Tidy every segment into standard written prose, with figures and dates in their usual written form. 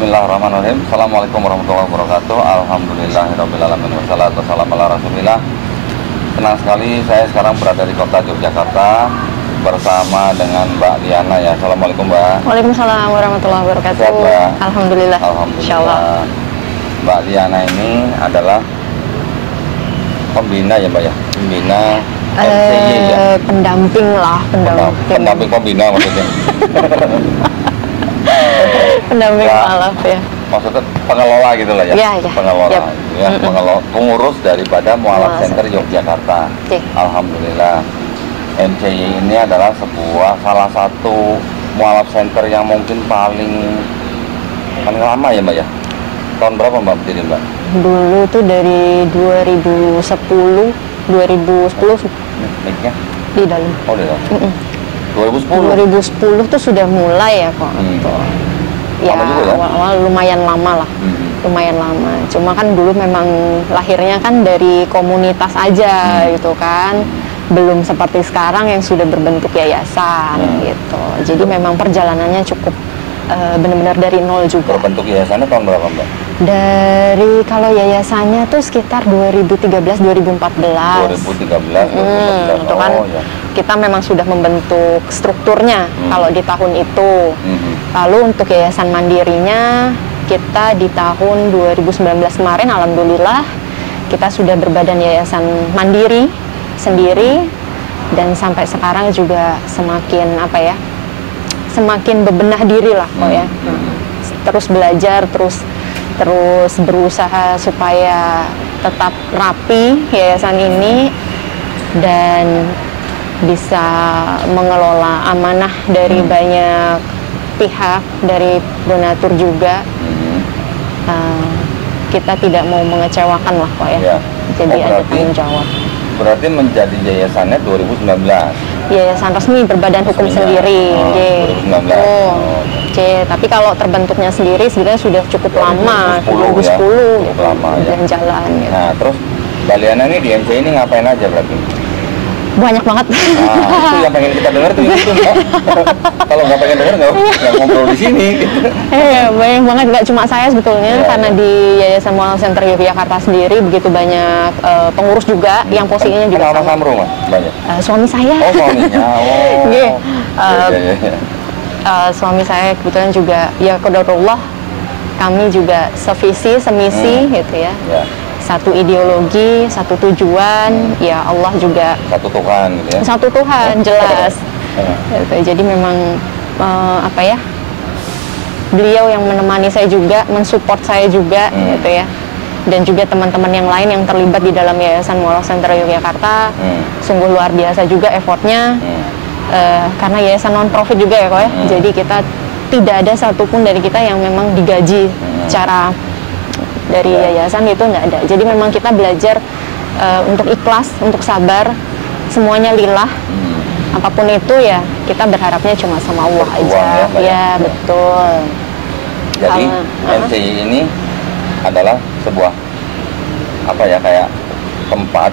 Bismillahirrahmanirrahim. Assalamualaikum warahmatullahi wabarakatuh. Alhamdulillahirrahmanirrahim. Wassalatu wassalamu ala rasulillah. Senang sekali saya sekarang berada di kota Yogyakarta bersama dengan Mbak Liana ya. Assalamualaikum Mbak. Waalaikumsalam warahmatullahi wabarakatuh. Sehat, Mbak? Alhamdulillah. Alhamdulillah. Mbak Liana ini adalah pembina ya Mbak ya? Pembina MCY ya? Pendamping lah, Pendamping pembina maksudnya. Pendamping Ya. mualaf ya. Maksudnya pengelola gitu lah ya? Iya, iya. Pengelola, Yap. ya, pengurus daripada Mualaf Mualaf Center Yogyakarta. Oke. Alhamdulillah. MCY ini adalah salah satu Mualaf Center yang mungkin paling lama ya Mbak ya? Tahun berapa Mbak berdiri Mbak? Dulu tuh dari 2010 Mic-nya? di dalam. Oh di dalam. 2010? 2010 tuh sudah mulai ya kok. Tuh. Ya, Lama juga ya? awal-awal lumayan lama lah. Lumayan lama. Cuma kan dulu memang lahirnya kan dari komunitas aja gitu kan. Belum seperti sekarang yang sudah berbentuk yayasan gitu. Jadi memang perjalanannya cukup benar-benar dari nol juga. Berbentuk yayasannya tahun berapa Mbak? Dari kalau yayasannya tuh sekitar 2013 2014. 2013, 2014. Itu kan Oh ya. kita memang sudah membentuk strukturnya kalau di tahun itu. Lalu untuk yayasan mandirinya kita di tahun 2019 kemarin alhamdulillah kita sudah berbadan yayasan mandiri sendiri dan sampai sekarang juga semakin semakin bebenah diri lah kok ya. Terus belajar, terus berusaha supaya tetap rapi yayasan ini dan bisa mengelola amanah dari banyak pihak, dari donatur juga. Kita tidak mau mengecewakan lah kok ya. Jadi ada tanggung jawab. Berarti menjadi yayasannya 2019. Yayasan resmi berbadan hukum sendiri. 2019. Tapi kalau terbentuknya sendiri sebenarnya sudah cukup lama, 2010 ya. 2010 Cukup lama ya. jalan. Gitu. Nah, terus Mbak Liana ini di MCY ini ngapain aja berarti? Banyak banget. Nah, itu yang pengen kita dengar tuh itu Mbak. Kalau nggak pengen dengar nggak ngobrol di sini. Iya, banyak banget. Nggak cuma saya sebetulnya, karena di Yayasan Mualaf Center Yogyakarta sendiri begitu banyak pengurus juga yang posisinya juga Kenapa Samru Mas? Banyak. Suami saya. Oh suaminya. Oh. Iya. Iya. Suami saya kebetulan juga ya qadarullah kami juga sevisi, semisi gitu ya. Ya. Satu ideologi, satu tujuan, ya Allah juga Satu Tuhan gitu ya. satu Tuhan jelas. Gitu. Jadi memang beliau yang menemani saya juga, mensupport saya juga gitu ya. Dan juga teman-teman yang lain yang terlibat di dalam Yayasan Mualaf Center Yogyakarta, sungguh luar biasa juga effortnya. Karena yayasan non profit juga ya kok ya. Jadi kita tidak ada satupun dari kita yang memang digaji secara dari yayasan, itu nggak ada. Jadi memang kita belajar untuk ikhlas, untuk sabar, semuanya lillah. Apapun itu ya kita berharapnya cuma sama Allah aja. Ya betul. Jadi MCY ini adalah sebuah kayak tempat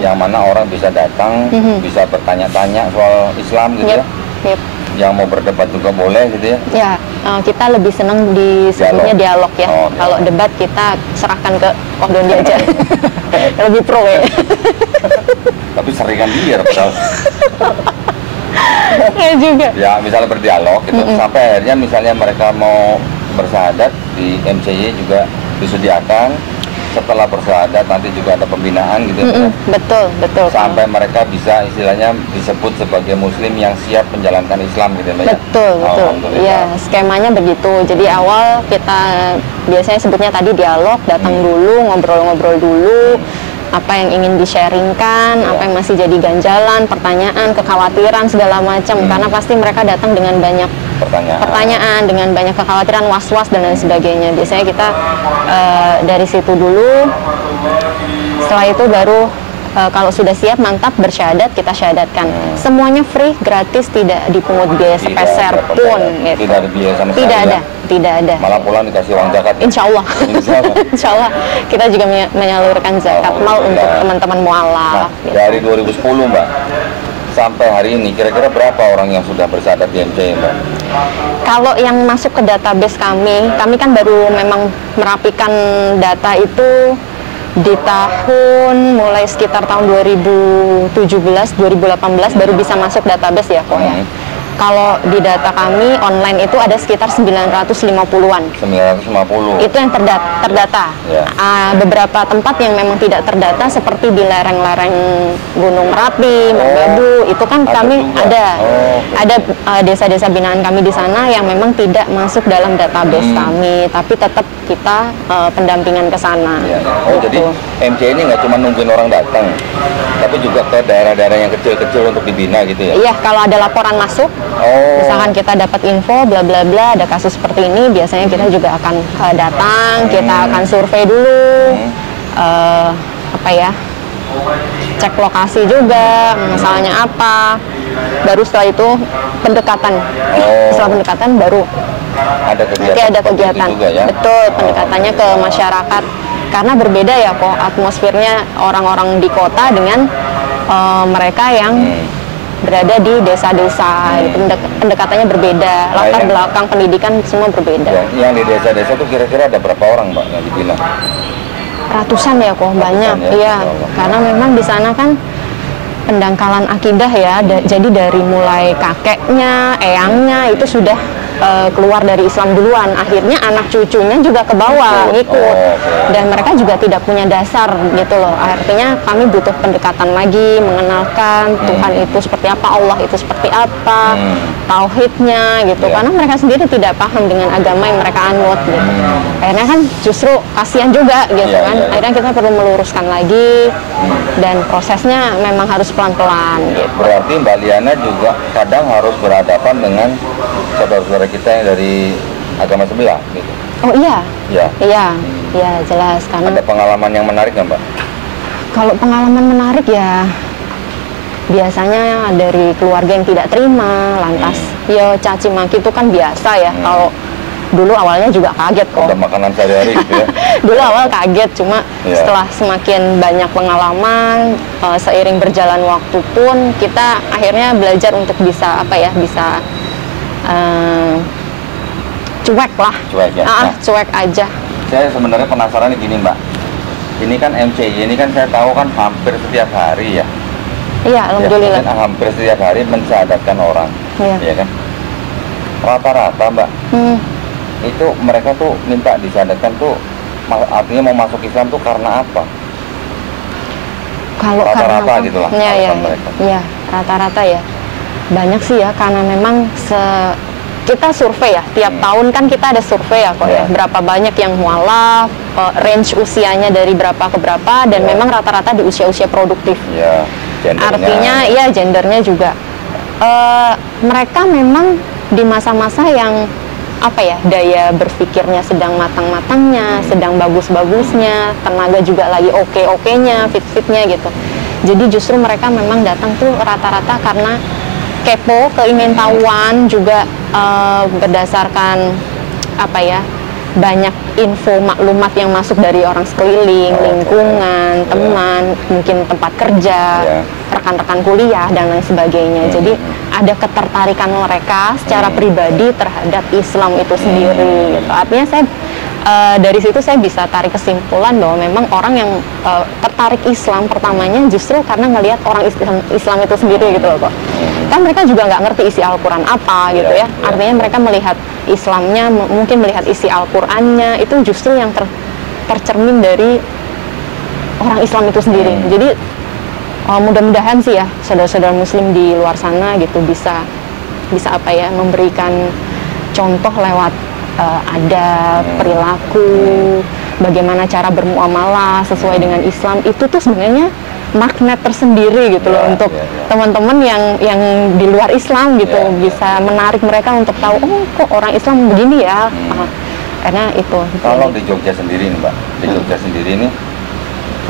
yang mana orang bisa datang, bisa bertanya-tanya soal Islam gitu ya. Yang mau berdebat juga boleh gitu ya. Ya, kita lebih senang disebutnya dialog ya. Kalau debat kita serahkan ke Koh Dondi aja. Lebih pro ya. Tapi seringan dia padahal. Ya juga. Ya, misalnya berdialog gitu. Sampai akhirnya misalnya mereka mau bersyahadat di MCY juga disediakan. Setelah bersyahadat nanti juga ada pembinaan gitu ya. Betul. Sampai mereka bisa istilahnya disebut sebagai muslim yang siap menjalankan Islam gitu ya. Betul. Ya, skemanya begitu. Jadi awal kita biasanya sebutnya tadi dialog, datang dulu, ngobrol-ngobrol dulu. Apa yang ingin di-sharingkan, apa yang masih jadi ganjalan, pertanyaan, kekhawatiran segala macam. Karena pasti mereka datang dengan banyak pertanyaan, dengan banyak kekhawatiran, was-was dan lain sebagainya. Biasanya kita dari situ dulu. Setelah itu baru kalau sudah siap, mantap, bersyahadat, kita syahadatkan. Semuanya free, gratis, tidak dipungut biaya sepeser pun. Gitu. Tidak ada biaya sama sekali. Tidak ada. Malah pulang dikasih uang zakat. Insya Allah. Insya Allah. Kita juga menyalurkan zakat mal untuk teman-teman mualaf. Nah, dari 2010 Mbak, sampai hari ini kira-kira berapa orang yang sudah bersyahadat di MCI, Mbak? Kalau yang masuk ke database kami kan baru memang merapikan data itu di tahun mulai sekitar tahun 2017, 2018 baru bisa masuk database ya kok ya. Kalau di data kami online itu ada sekitar 950-an. 950. Itu yang terdata. Ya. Beberapa tempat yang memang tidak terdata seperti di lereng-lereng Gunung Merapi, Merbabu, itu kan kami juga. Ada desa-desa binaan kami di sana yang memang tidak masuk dalam database kami, tapi tetap kita pendampingan ke sana. Ya. Oh, gitu. jadi MCI ini nggak cuma nungguin orang datang, tapi juga ke daerah-daerah yang kecil-kecil untuk dibina gitu ya? Iya, kalau ada laporan masuk, misalkan kita dapat info bla bla bla ada kasus seperti ini, biasanya kita juga akan datang, kita akan survei dulu, cek lokasi juga, masalahnya apa. Baru setelah itu pendekatan. Setelah pendekatan baru ada kegiatan. nanti ada kegiatan. Juga, ya? Betul, pendekatannya ke masyarakat. Karena berbeda ya kok atmosfernya orang-orang di kota dengan mereka yang berada di desa-desa. Pendekatannya berbeda, latar belakang pendidikan semua berbeda. Yang di desa-desa itu kira-kira ada berapa orang, Mbak, yang dibina? Ratusan ya kok, banyak. Iya, karena memang di sana kan pendangkalan akidah ya, jadi dari mulai kakeknya, eyangnya itu sudah keluar dari Islam duluan, akhirnya anak cucunya juga ke bawah ngikut, dan mereka juga tidak punya dasar gitu loh. Artinya kami butuh pendekatan lagi, mengenalkan Tuhan itu seperti apa, Allah itu seperti apa, tauhidnya gitu, karena mereka sendiri tidak paham dengan agama yang mereka anut gitu. Akhirnya kan justru kasihan juga gitu kan. Akhirnya kita perlu meluruskan lagi, dan prosesnya memang harus pelan-pelan gitu. Berarti Mbak Liana juga kadang harus berhadapan dengan saudara-saudara kita yang dari agama sebelah gitu. Oh iya. Iya. Iya, jelas. Karena ada pengalaman yang menarik nggak, Mbak? Kalau pengalaman menarik ya biasanya dari keluarga yang tidak terima, lantas ya caci maki itu kan biasa ya. Kalau dulu awalnya juga kaget kok. Ada makanan sehari-hari gitu ya. Dulu awal kaget, cuma setelah semakin banyak pengalaman, seiring berjalan waktu pun kita akhirnya belajar untuk bisa bisa cuek lah. Cuek ya. Cuek aja. Saya sebenarnya penasaran gini, Mbak. Ini kan MCI, ini kan saya tahu kan hampir setiap hari ya. Iya, alhamdulillah. Ya, hampir setiap hari mensyahadatkan orang. Iya kan? Rata-rata, Mbak. Itu mereka tuh minta disyahadatkan tuh artinya mau masuk Islam tuh karena apa? Kalau rata-rata gitu lah. Iya, rata-rata ya. Banyak sih ya, karena memang kita survei ya, tiap tahun kan kita ada survei ya kok ya, berapa banyak yang mualaf, range usianya dari berapa ke berapa, dan memang rata-rata di usia-usia produktif. Artinya ya gendernya juga. Mereka memang di masa-masa yang daya berpikirnya sedang matang-matangnya, sedang bagus-bagusnya, tenaga juga lagi oke-okenya, fit-fitnya gitu. Jadi justru mereka memang datang tuh rata-rata karena kepo, keingin tahuan juga, berdasarkan banyak info maklumat yang masuk dari orang sekeliling, lingkungan, teman, mungkin tempat kerja, rekan-rekan kuliah dan lain sebagainya. Jadi ada ketertarikan mereka secara pribadi terhadap Islam itu sendiri gitu. Artinya saya dari situ saya bisa tarik kesimpulan bahwa memang orang yang tertarik Islam pertamanya justru karena ngelihat orang Islam itu sendiri gitu loh kok. Kan mereka juga nggak ngerti isi Al-Quran apa gitu ya. Artinya mereka melihat Islamnya, mungkin melihat isi Al-Qurannya, itu justru yang tercermin dari orang Islam itu sendiri. Jadi mudah-mudahan sih ya saudara-saudara Muslim di luar sana gitu bisa memberikan contoh lewat adab, perilaku, bagaimana cara bermuamalah sesuai dengan Islam. Itu tuh sebenarnya magnet tersendiri gitu loh untuk teman-teman yang di luar Islam gitu, bisa menarik mereka untuk tahu, oh kok orang Islam begini ya. Karena itu. Kalau di Jogja sendiri nih, Mbak, di Jogja sendiri ini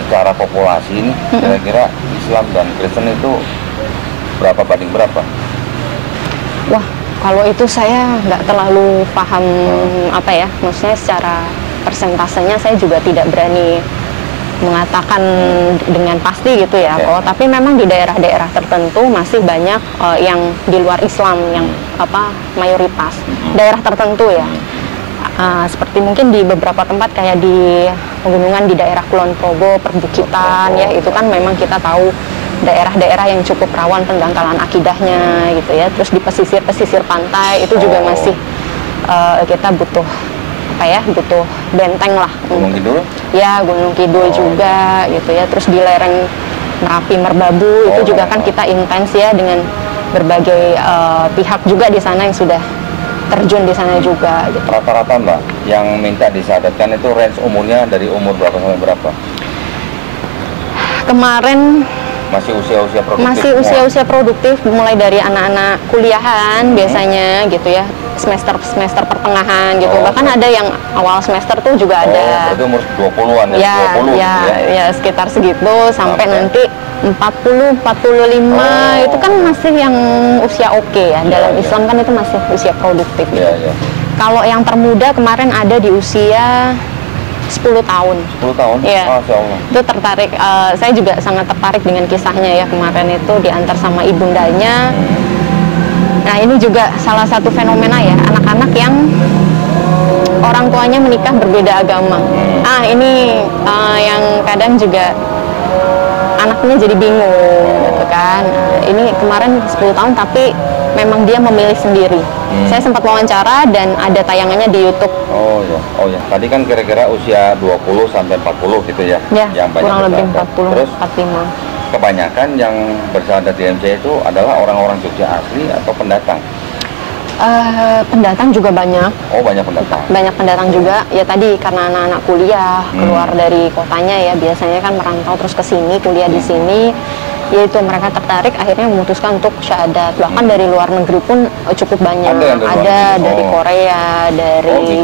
secara populasi ini kira-kira Islam dan Kristen itu berapa banding berapa? Wah, kalau itu saya nggak terlalu paham maksudnya secara persentasenya saya juga tidak berani mengatakan dengan pasti gitu ya. Tapi memang di daerah-daerah tertentu masih banyak yang di luar Islam yang mayoritas. Daerah tertentu ya. Seperti mungkin di beberapa tempat kayak di pegunungan di daerah Kulon Progo, perbukitan ya, itu kan memang kita tahu daerah-daerah yang cukup rawan pendangkalan akidahnya gitu ya. Terus di pesisir pantai itu juga masih kita butuh butuh benteng lah. Gunung Kidul? Ya, Gunung Kidul juga gitu ya. Terus di lereng Merapi, Merbabu itu juga kan kita intens ya dengan berbagai pihak juga di sana yang sudah terjun di sana juga gitu. Rata-rata Mbak yang minta disadatkan itu range umurnya dari umur berapa sampai berapa? Kemarin masih usia-usia produktif? Masih usia-usia produktif, mulai dari anak-anak kuliahan biasanya gitu ya, semester pertengahan gitu. Bahkan ada yang awal semester tuh juga ada. Berarti umur 20-an ya? 20 ya sekitar segitu sampai nanti 40, 45 itu kan masih yang usia oke ya. Dalam Islam kan itu masih usia produktif gitu. Kalau yang termuda kemarin ada di usia 10 tahun. 10 tahun? Iya. Masya Allah. Itu tertarik, saya juga sangat tertarik dengan kisahnya ya. Kemarin itu diantar sama ibundanya. Nah ini juga salah satu fenomena ya, anak-anak yang orang tuanya menikah berbeda agama. Ini yang kadang juga anaknya jadi bingung gitu kan. Ini kemarin 10 tahun tapi memang dia memilih sendiri. Saya sempat wawancara dan ada tayangannya di YouTube. Oh ya. Tadi kan kira-kira usia 20 sampai 40 gitu ya. Ya, yang banyak kurang lebih 40, terus 45. Kebanyakan yang bersyahadat di MC itu adalah orang-orang Jogja asli atau pendatang? Pendatang juga banyak. Oh, banyak pendatang. Banyak pendatang juga. Ya tadi karena anak-anak kuliah keluar dari kotanya ya, biasanya kan merantau terus ke sini kuliah di sini. Yaitu mereka tertarik akhirnya memutuskan untuk syahadat. Bahkan dari luar negeri pun cukup banyak. Ada dari Korea, dari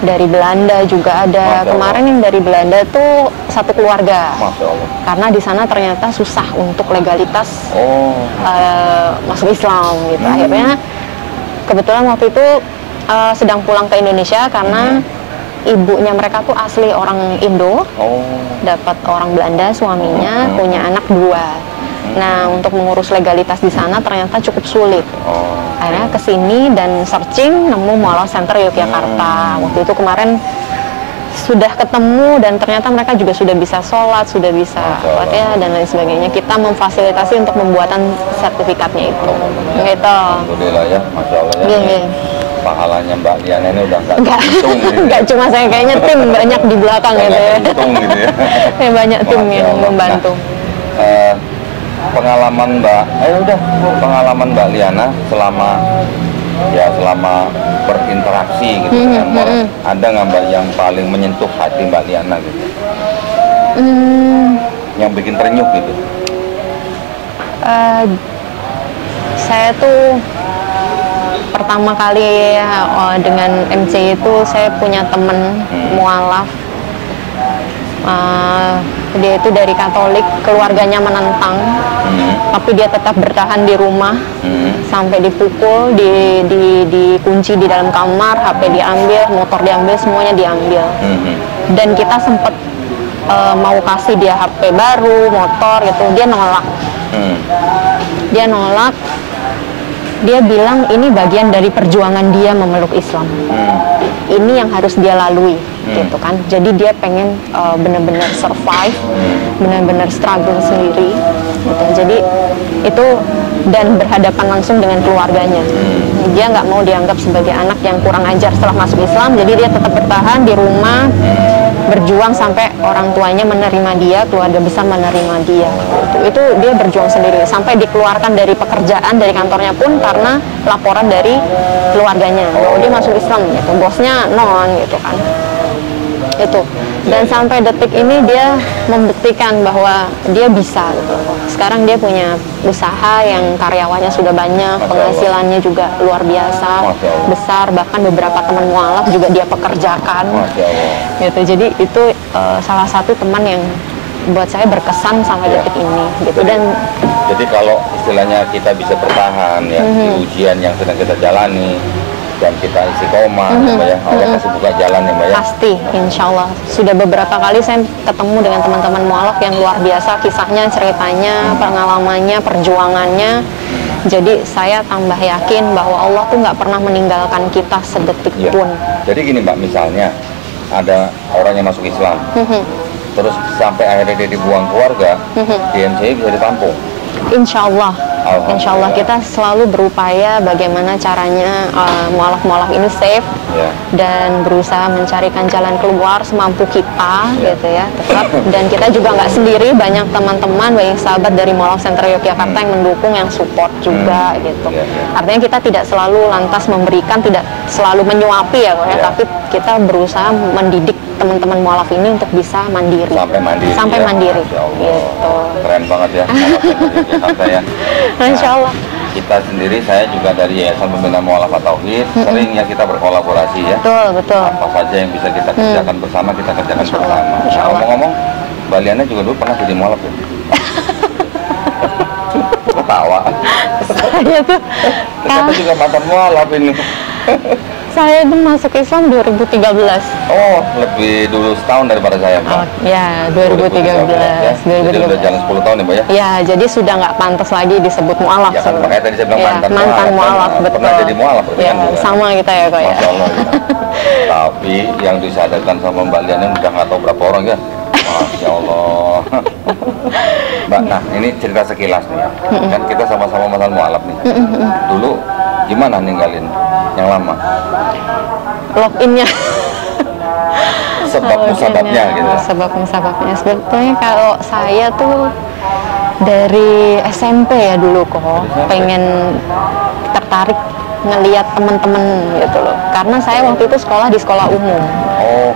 dari Belanda juga ada. Kemarin yang dari Belanda tuh satu keluarga. Masya Allah. Karena di sana ternyata susah untuk legalitas masuk Islam gitu. Akhirnya kebetulan waktu itu sedang pulang ke Indonesia karena ibunya mereka tuh asli orang Indo, dapat orang Belanda suaminya, punya anak 2. Nah untuk mengurus legalitas di sana ternyata cukup sulit. Akhirnya kesini dan searching nemu Mualaf Center Yogyakarta. Waktu itu kemarin sudah ketemu dan ternyata mereka juga sudah bisa sholat, sudah bisa dan lain sebagainya. Kita memfasilitasi untuk pembuatan sertifikatnya itu. Gitu. Alhamdulillah ya, Masya Allah ya. Pahalanya Mbak Liana ini udah nggak hitung gitu. Nggak cuma saya, kayaknya tim banyak di belakang gitu ya. Hitung gitu ya. Banyak tim yang membantu. Pengalaman pengalaman Mbak Liana selama berinteraksi gitu dengan orang, ada nggak Mbak yang paling menyentuh hati Mbak Liana gitu? Yang bikin terenyuh gitu? Saya tuh pertama kali dengan MC itu saya punya temen mualaf. Dia itu dari Katolik, keluarganya menentang, tapi dia tetap bertahan di rumah sampai dipukul, dikunci di dalam kamar, HP diambil, motor diambil, semuanya diambil. Dan kita sempat mau kasih dia HP baru, motor gitu, dia nolak. Dia nolak. Dia bilang ini bagian dari perjuangan dia memeluk Islam. Ini yang harus dia lalui, gitu kan. Jadi dia pengen benar-benar survive, benar-benar struggle sendiri, gitu. Jadi itu dan berhadapan langsung dengan keluarganya. Dia nggak mau dianggap sebagai anak yang kurang ajar setelah masuk Islam. Jadi dia tetap bertahan di rumah, berjuang sampai orang tuanya menerima dia, keluarga besar menerima dia. Itu dia berjuang sendiri sampai dikeluarkan dari pekerjaan, dari kantornya pun karena laporan dari keluarganya bahwa dia masuk Islam gitu. Bosnya non gitu kan. Itu. Dan sampai detik ini dia membuktikan bahwa dia bisa gitu. Sekarang dia punya usaha yang karyawannya sudah banyak, penghasilannya juga luar biasa, besar, bahkan beberapa teman mualaf juga dia pekerjakan. Gitu. Jadi itu salah satu teman yang buat saya berkesan sampai detik ini gitu. Jadi kalau istilahnya kita bisa bertahan ya di ujian yang sedang kita jalani, dan kita istiqomah, ya Mbak ya. Allah kasih buka jalan ya Mbak ya. Pasti, insya Allah. Sudah beberapa kali saya ketemu dengan teman-teman mualaf yang luar biasa, kisahnya, ceritanya, pengalamannya, perjuangannya. Jadi saya tambah yakin bahwa Allah tuh nggak pernah meninggalkan kita sedetik pun. Jadi gini Mbak, misalnya ada orang yang masuk Islam, terus sampai akhirnya dia dibuang keluarga, di MCI bisa ditampung. Insya Allah kita selalu berupaya bagaimana caranya mualaf-mualaf ini safe dan berusaha mencarikan jalan keluar semampu kita gitu ya, tetap. Dan kita juga nggak sendiri, banyak teman-teman, banyak sahabat dari Mualaf Center Yogyakarta yang mendukung, yang support juga gitu. Artinya kita tidak selalu lantas memberikan, tidak selalu menyuapi ya, tapi kita berusaha mendidik teman-teman mualaf ini untuk bisa mandiri. Sampai mandiri. Gitu. Keren banget ya. Yogyakarta ya. Masya Allah. Kita sendiri, saya juga dari Yayasan Pembina Mualafat Tauhid, sering ya kita berkolaborasi ya. Betul. Apa saja yang bisa kita kerjakan bersama, kita kerjakan bersama. Ngomong-ngomong, Mbak Liana juga dulu pernah jadi mualaf ya? Ketawa. Saya tuh. Ternyata juga mantan mualaf ini. Saya itu masuk Islam 2013. Oh, lebih dulu setahun daripada saya, Mbak. Oh, ya, 2013. Ya. Jadi udah jalan 10 tahun ya, Mbak ya? Ya, jadi sudah nggak pantas lagi disebut mualaf. Ya kan, makanya tadi saya bilang mantan mualaf, betul. Pernah jadi mualaf. Ya, kan, sama kita ya, kok ya. Masya Allah. Ya. Tapi yang disadarkan sama Mbak Liana udah nggak tahu berapa orang ya. Masya Allah. Mbak, nah ini cerita sekilas nih ya. Kan kita sama-sama mantan mualaf nih. Dulu gimana ninggalin yang lama? Login-nya. Sebab-musababnya gitu. Sebab-musababnya. Sebetulnya kalau saya tuh dari SMP ya dulu kok pengen tertarik ngelihat teman-teman gitu loh. Karena saya waktu itu sekolah di sekolah umum.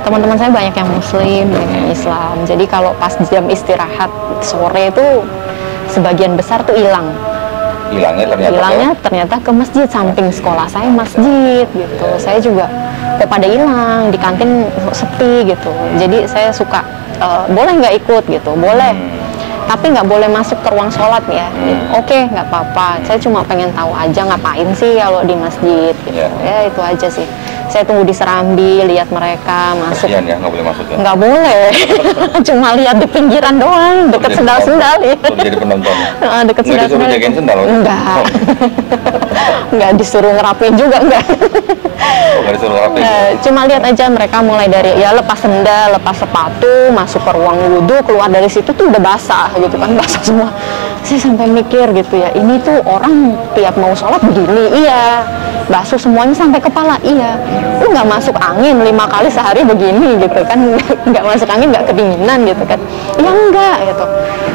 Teman-teman saya banyak yang Muslim, banyak yang Islam. Jadi kalau pas jam istirahat sore itu sebagian besar tuh hilang. Hilangnya ternyata ke masjid, samping sekolah saya masjid gitu. Saya juga kok pada hilang, di kantin sepi gitu. Jadi saya suka boleh nggak ikut gitu, boleh. Tapi nggak boleh masuk ke ruang sholat ya. Oke, nggak apa-apa. Saya cuma pengen tahu aja ngapain sih kalau di masjid gitu. Ya itu aja sih. Saya tunggu di Serambi, lihat mereka masuk. Kasian ya, nggak boleh masuk ya? Nggak boleh. Cuma lihat di pinggiran doang, deket sendal-sendal ya. Jadi penonton. Deket sendal-sendal. Nggak disuruh jagain sendal? Enggak. Nggak disuruh ngerapiin juga, enggak. Nggak disuruh ngerapiin? Cuma lihat aja mereka mulai dari ya lepas sendal, lepas sepatu, masuk ke ruang wudhu, keluar dari situ tuh udah basah gitu kan, basah semua. Saya sampai mikir gitu ya, ini tuh orang tiap mau sholat begini, iya. Basuh semuanya sampai kepala, iya. Lu nggak masuk angin 5 kali sehari begini gitu kan, nggak masuk angin, nggak kedinginan gitu kan. Ya enggak gitu.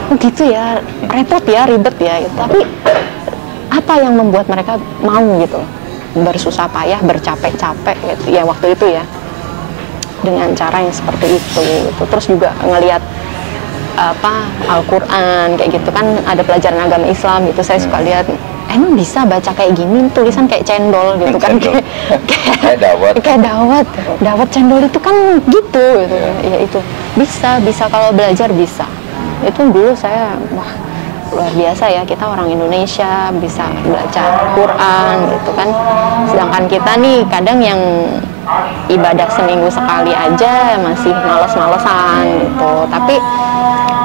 Oh gitu ya, repot ya, ribet ya gitu. Tapi apa yang membuat mereka mau gitu, bersusah payah, bercapek-capek gitu ya waktu itu ya, dengan cara yang seperti itu gitu. Terus juga ngelihat Al-Quran kayak gitu kan, ada pelajaran agama Islam gitu, saya suka lihat emang bisa baca kayak gini, tulisan kayak cendol gitu kan, kayak dawat cendol itu kan gitu ya itu bisa kalau belajar bisa. Itu dulu saya wah luar biasa ya, kita orang Indonesia bisa baca Quran gitu kan, sedangkan kita nih kadang yang ibadah seminggu sekali aja masih males-malesan gitu. Tapi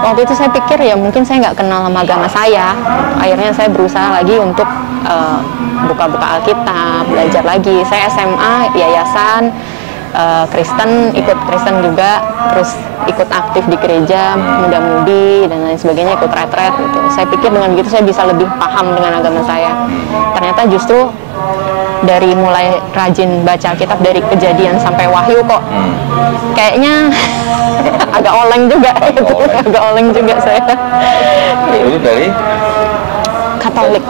waktu itu saya pikir ya mungkin saya nggak kenal sama agama saya. Akhirnya saya berusaha lagi untuk buka-buka Alkitab, belajar lagi. Saya SMA, yayasan Kristen, ikut Kristen juga, terus ikut aktif di gereja, muda-mudi dan lain sebagainya, ikut retret gitu. Saya pikir dengan gitu saya bisa lebih paham dengan agama saya. Ternyata justru dari mulai rajin baca Alkitab dari Kejadian sampai Wahyu kok kayaknya agak oleng juga gitu. Agak oleng juga saya. Dulu dari Katolik.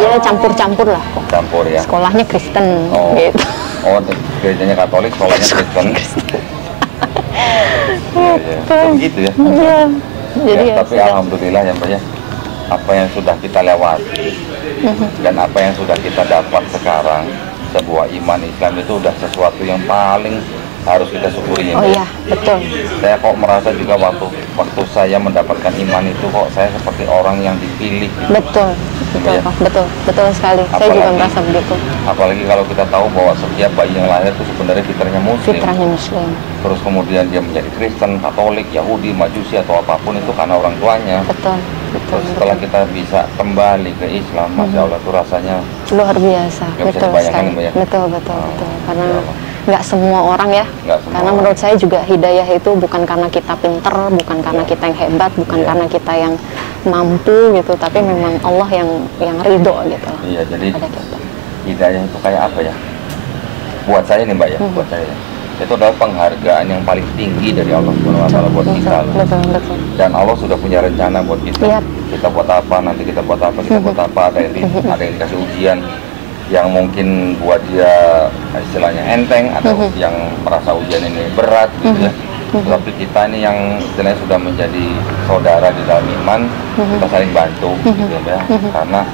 Ya campur-campur lah kok. Campur ya. Sekolahnya Kristen gitu. Oh, gerejanya Katolik, sekolahnya Kristen. Begitu ya. Iya. Jadi ya, tapi alhamdulillah ya Mbak ya, apa yang sudah kita lewati dan apa yang sudah kita dapat sekarang, sebuah iman Islam itu udah sesuatu yang paling harus kita syukuri. Oh iya, betul. Saya kok merasa juga waktu saya mendapatkan iman itu kok saya seperti orang yang dipilih. Betul, betul, Ya? betul sekali. Saya juga merasa begitu. Apalagi kalau kita tahu bahwa setiap bayi yang lahir itu sebenarnya fitrahnya Muslim. Fitrahnya Muslim. Terus kemudian dia menjadi Kristen, Katolik, Yahudi, Majusi atau apapun itu karena orang tuanya. Betul. Terus setelah kita bisa kembali ke Islam, Masya Allah tuh rasanya luar biasa. Betul sekali. Ya? Betul. Karena nggak semua orang ya. Karena menurut saya juga hidayah itu bukan karena kita pinter, bukan karena kita yang hebat, bukan karena kita yang mampu gitu, tapi memang Allah yang ridho gitu. Iya, jadi hidayah itu kayak apa ya? Buat saya nih Mbak ya, buat saya. Itu adalah penghargaan yang paling tinggi dari Allah SWT buat kita. Betul. Dan Allah sudah punya rencana buat kita. Yep. Kita buat apa, nanti kita buat apa, buat apa. Ada yang dikasih ujian yang mungkin buat dia istilahnya enteng, atau yang merasa ujian ini berat gitu ya. Tapi kita ini yang istilahnya sudah menjadi saudara di dalam iman, kita saling bantu gitu ya. Karena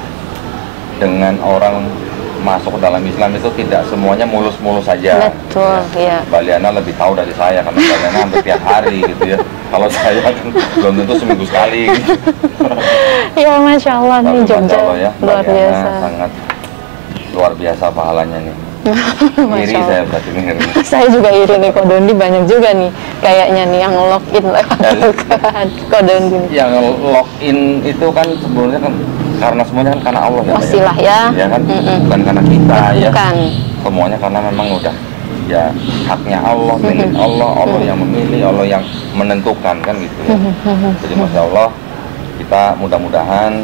dengan orang masuk ke dalam Islam itu tidak semuanya mulus-mulus saja. Betul, ya. Mbak Liana lebih tahu dari saya karena Mbak Liana hampir tiap hari gitu ya. Kalau saya kan belum tentu seminggu sekali. Gitu. Ya, Masya Allah nih Jogja ya, luar biasa. Sangat luar biasa pahalanya nih. Iri saya berarti nih. Saya juga iri nih, Kodondi banyak juga nih kayaknya nih yang login lewat Kodondi. Yang login itu kan sebenarnya kan karena semuanya kan karena Allah ya. Wasilah ya. Ya kan, bukan karena kita ya. Bukan. Semuanya karena memang udah ya haknya Allah, milik Allah, Allah yang memilih, Allah yang menentukan kan gitu ya. Jadi Masya Allah, kita mudah-mudahan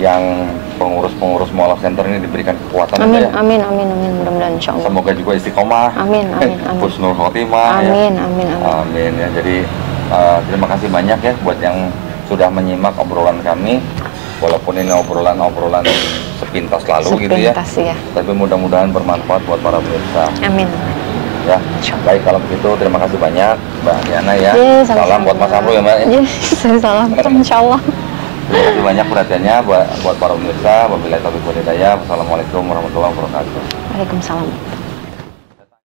yang pengurus-pengurus Mu'alaf Center ini diberikan kekuatan. Amin, ya. amin, mudah-mudahan insya Allah. Semoga juga istiqomah. Amin. Husnul khotimah. Amin. Amin ya. Jadi terima kasih banyak ya buat yang sudah menyimak obrolan kami. Walaupun ini obrolan sepintas lalu gitu ya. Ya. Tapi mudah-mudahan bermanfaat buat para pemirsa. Amin. Ya, baik kalau begitu terima kasih banyak Mbak Diana ya. Salam buat Mas Amru ya Mbak. Saya salam, insya Allah. Terima kasih banyak perhatiannya buat para pemirsa. Wabillahi taufiq wal hidayah. Wassalamualaikum warahmatullahi wabarakatuh. Waalaikumsalam.